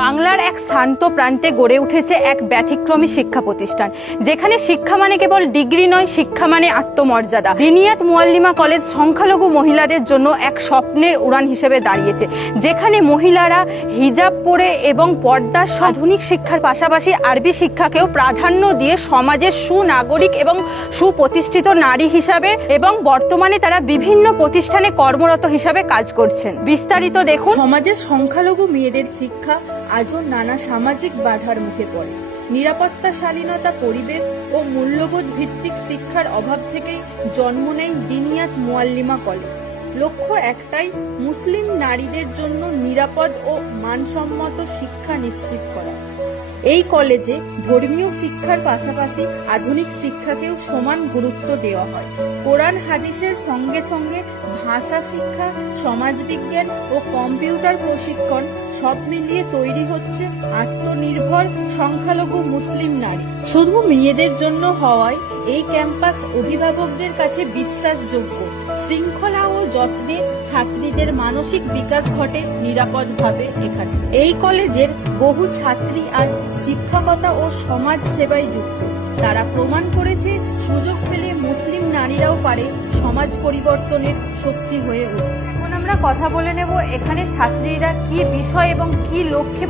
বাংলার এক শান্ত প্রান্তে গড়ে উঠেছে এক ব্যতিক্রমী শিক্ষা প্রতিষ্ঠান, যেখানে শিক্ষা মানে কেবল ডিগ্রি নয়, শিক্ষা মানে আত্মমর্যাদা। দিনিয়াত মুয়াল্লিমা কলেজ সংখ্যালঘু মহিলাদের জন্য এক স্বপ্নের উড়ান হিসেবে দাঁড়িয়েছে, যেখানে মহিলারা হিজাব পরে এবং পর্দার আধুনিক শিক্ষার পাশাপাশি আরবি শিক্ষাকেও প্রাধান্য দিয়ে সমাজের সুনাগরিক এবং সুপ্রতিষ্ঠিত নারী হিসাবে এবং বর্তমানে তারা বিভিন্ন প্রতিষ্ঠানে কর্মরত হিসাবে কাজ করছেন। বিস্তারিত দেখুন। সমাজের সংখ্যালঘু মেয়েদের শিক্ষা আজও নানা সামাজিক বাধার মুখে পড়ে। নিরাপত্তা, শালীনতা, পরিবেশ ও মূল্যবোধ ভিত্তিক শিক্ষার অভাব থেকেই জন্ম নেয় দিনিয়াত মুয়াল্লিমা কলেজ। লক্ষ্য একটাই, মুসলিম নারীদের জন্য নিরাপদ ও মানসম্মত শিক্ষা নিশ্চিত করা। এই কলেজে ধর্মীয় শিক্ষার পাশাপাশি আধুনিক শিক্ষাকেও সমান গুরুত্ব দেওয়া হয়। কোরআন হাদিসের সঙ্গে সঙ্গে ভাষা শিক্ষা, সমাজবিজ্ঞান ও কম্পিউটার প্রশিক্ষণ সব মিলিয়ে তৈরি হচ্ছে আত্মনির্ভর সংখ্যালঘু মুসলিম নারী। শুধু মেয়েদের জন্য হওয়ায় এই ক্যাম্পাস অভিভাবকদের কাছে বিশ্বাসযোগ্য। শৃঙ্খলা ও যত্নে ছাত্রীদের মানসিক বিকাশ ঘটে নিরাপদভাবে এখানে। এই কলেজের বহু ছাত্রী আজ শিক্ষকতা ও সমাজ সেবায় যুক্ত। তারা প্রমাণ করেছে সুযোগ পেলে মুসলিম নারীরাও পারে সমাজ পরিবর্তনের শক্তি হয়ে উঠতে। এখন আমরা কথা বলে নেব এখানে ছাত্রীরা কি বিষয় এবং কি লক্ষ্যে